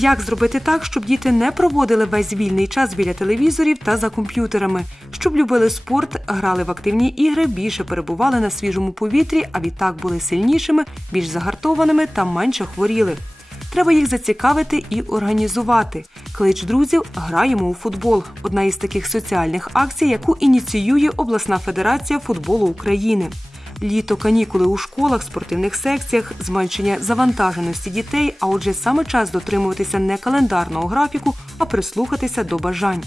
Як зробити так, щоб діти не проводили весь вільний час біля телевізорів та за комп'ютерами, щоб любили спорт, грали в активні ігри, більше перебували на свіжому повітрі, а відтак були сильнішими, більш загартованими та менше хворіли. Треба їх зацікавити і організувати. Клич друзів граємо у футбол. Одна із таких соціальних акцій, яку ініціює обласна федерація футболу України. Літо, канікули у школах, спортивних секціях, зменшення завантаженості дітей. А отже, саме час дотримуватися не календарного графіку, а прислухатися до бажань.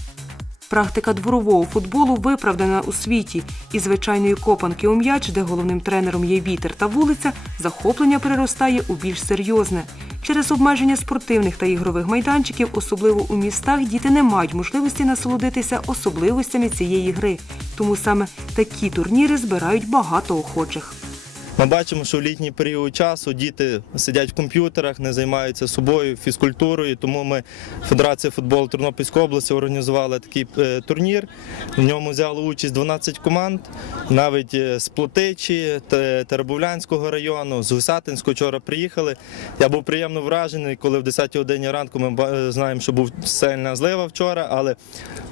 Практика дворового футболу виправдана у світі. Із звичайної копанки у м'яч, де головним тренером є вітер та вулиця, захоплення переростає у більш серйозне. Через обмеження спортивних та ігрових майданчиків, особливо у містах, діти не мають можливості насолодитися особливостями цієї гри. Тому саме такі турніри збирають багато охочих. Ми бачимо, що в літній період часу діти сидять в комп'ютерах, не займаються собою, фізкультурою. Тому ми Федерація футболу Тернопільської області організувала такий е, турнір. В ньому взяло участь 12 команд, навіть е, з Плотичі, Теребовлянського району, з Гусятинського вчора приїхали. Я був приємно вражений, коли в 10 годині ранку ми знаємо, що був сильна злива вчора, але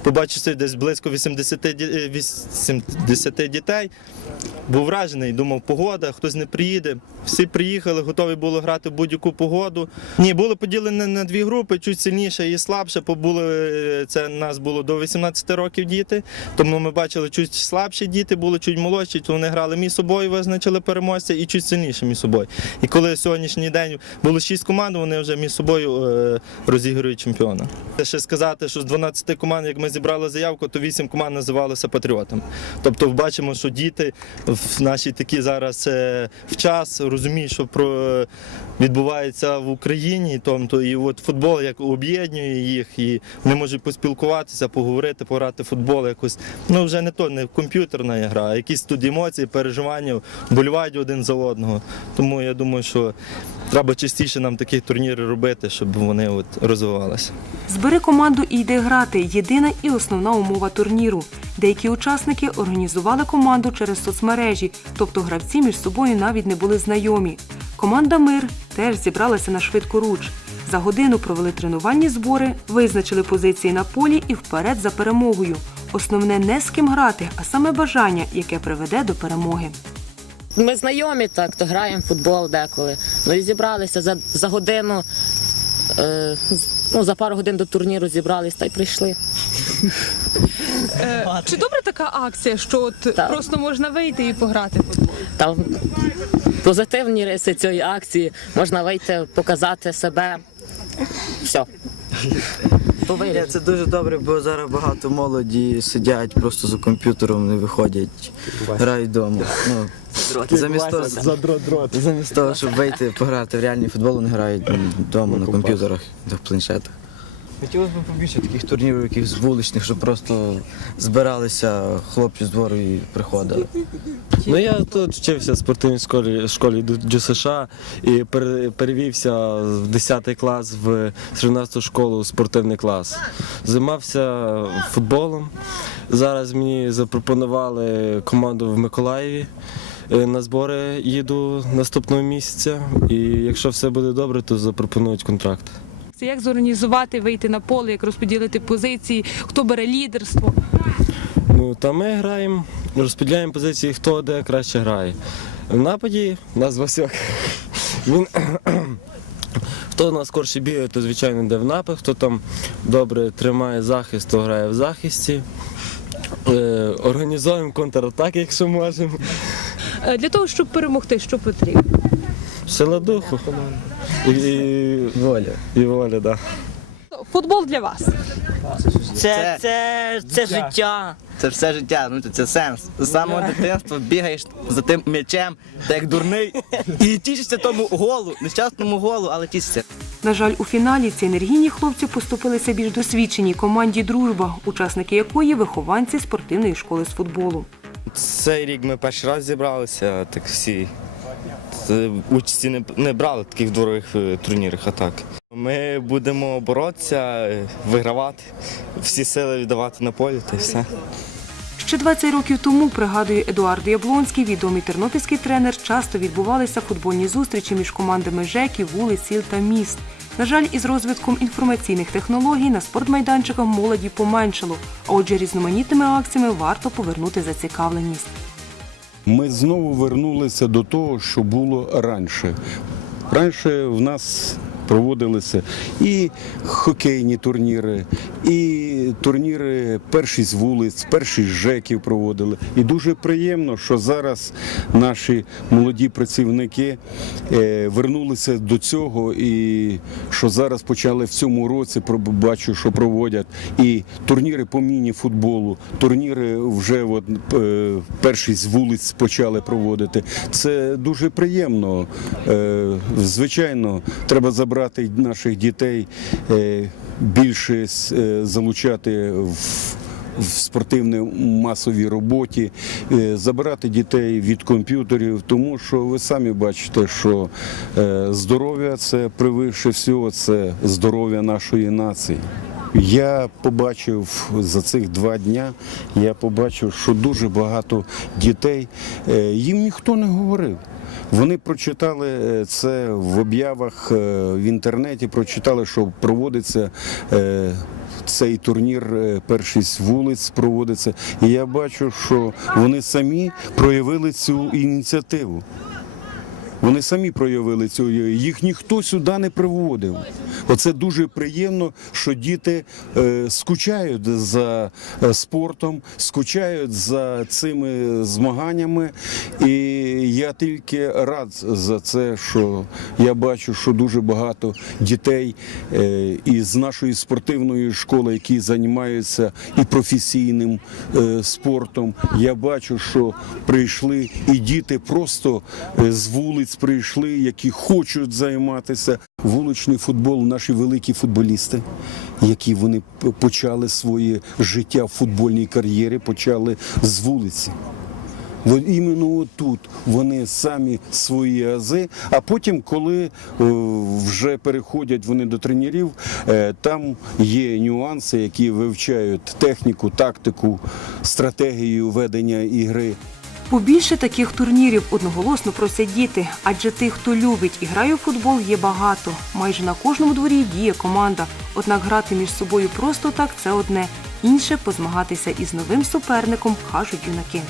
побачивши десь близько 80, е, 80 дітей. Був вражений, думав, погода, хтось не приїде. Всі приїхали, готові були грати в будь-яку погоду. Ні, були поділені на дві групи, чуть сильніше і слабше. бо були, е, це нас було до 18 років діти. Тому ми бачили, чуть слабші діти були, чуть молодші, то вони грали між собою, визначили переможця і чуть сильніше між собою. І коли сьогоднішній день було 6 команд, вони вже між собою е, розігрують чемпіона. Ще сказати, що з 12 команд, як ми зібрали заявку, то 8 команд називалися патріотами. Тобто бачимо, що діти в нашій такі зараз е, в час розумієш, що про відбувається в Україні, тобто і от футбол як об'єднує їх, і вони можуть поспілкуватися, поговорити, пограти в футбол якось. Ну вже не то, не комп'ютерна гра, а якісь тут емоції, переживання, болівають один за одного. Тому я думаю, що треба частіше нам такі турніри робити, щоб вони от розвивалися. Збери команду і йди грати єдина і основна умова турніру. Деякі учасники організували команду через соцмережі, тобто гравці між собою навіть не були знайомі. Команда Мир теж зібралася на швидку руч. За годину провели тренувальні збори, визначили позиції на полі і вперед за перемогою. Основне не з ким грати, а саме бажання, яке приведе до перемоги. Ми знайомі так, то граємо в футбол деколи. Ну і зібралися за, за годину, е, ну, за пару годин до турніру зібрались та й прийшли. Е, Чи добра така акція, що от Так. просто можна вийти і пограти в футбол? Там позитивні риси цієї акції, можна вийти, показати себе. Все. Ні, це дуже добре, бо зараз багато молоді сидять просто за комп'ютером, не виходять, грають вдома. Ну, замість, того, замість того, щоб вийти пограти в реальний футбол, вони грають вдома на комп'ютерах, на планшетах. Хотілося б побільше таких турнірів, якихось вуличних, щоб просто збиралися хлопці з двору і приходили. Ну я тут вчився в спортивній школі школі ДЮСШ і перевівся в 10 клас в 13 школу спортивний клас. Займався футболом. Зараз мені запропонували команду в Миколаєві. Е, На збори їду наступного місяця, і якщо все буде добре, то запропонують контракт. Це як зорганізувати, вийти на поле, як розподілити позиції, хто бере лідерство. Ну, та ми граємо, розподіляємо позиції, хто де краще грає. В нападі нас Васьок. Він хто у нас скорше бігає, то звичайно йде в напад, хто там добре тримає захист, то грає в захисті. Е, організуємо контратаки, якщо можемо. Е, Для того, щоб перемогти, що потрібно? Сила духу. І, і, Воля. і воля. Да. Футбол для вас. Це, це, це життя. Це все життя, ну це сенс. З самого дитинства бігаєш за тим м'ячем, так як дурний, і тішишся тому голу, нещасному голу, але тішишся. На жаль, у фіналі ці енергійні хлопці поступилися більш досвідченій команді Дружба, учасники якої вихованці спортивної школи з футболу. Цей рік ми перший раз зібралися, так всі участі не, не брали таких дворових е, турнірах, а так. Ми будемо боротися, е, вигравати, всі сили віддавати на полі та все. Ще 20 років тому, пригадує Едуард Яблонський, відомий тернопільський тренер, часто відбувалися футбольні зустрічі між командами ЖЕКів, вулиць, сіл та міст. На жаль, із розвитком інформаційних технологій на спортмайданчиках молоді поменшало, а отже, різноманітними акціями варто повернути зацікавленість. Ми знову вернулися до того, що було раніше. Раніше в нас проводилися і хокейні турніри, і турніри першість вулиць, першість ЖЕКів проводили. І дуже приємно, що зараз наші молоді працівники е, вернулися до цього, і що зараз почали в цьому році бачу, що проводять і турніри по міні-футболу, турніри вже от, е, першість вулиць почали проводити. Це дуже приємно. Е, Звичайно, треба забрати наших дітей е, більше е, залучати в. В спортивній масовій роботі е, забирати дітей від комп'ютерів, тому що ви самі бачите, що здоров'я це превише всього, це здоров'я нашої нації. Я побачив за цих два дня, я побачив, що дуже багато дітей, їм ніхто не говорив. Вони прочитали е, це в об'явах е, в інтернеті, прочитали, що проводиться е, цей турнір, першість вулиць проводиться. І я бачу, що вони самі проявили цю ініціативу. Вони самі проявили цю, їх ніхто сюди не приводив. Оце дуже приємно, що діти е, скучають за е, спортом, скучають за цими змаганнями. І я тільки рад за це, що я бачу, що дуже багато дітей е, із нашої спортивної школи, які займаються і професійним спортом. Я бачу, що прийшли і діти просто з вулиць прийшли, які хочуть займатися. Вуличний футбол, наші великі футболісти, які вони почали своє життя в футбольній кар'єрі, почали з вулиці. От іменно тут вони самі свої ази, а потім, коли е, вже переходять вони до тренерів, е, там є нюанси, які вивчають техніку, тактику, стратегію ведення ігри. Побільше таких турнірів одноголосно просять діти, адже тих, хто любить і грає у футбол, є багато. Майже на кожному дворі діє команда. Однак грати між собою просто так це одне. Інше позмагатися із новим суперником, кажуть юнаки.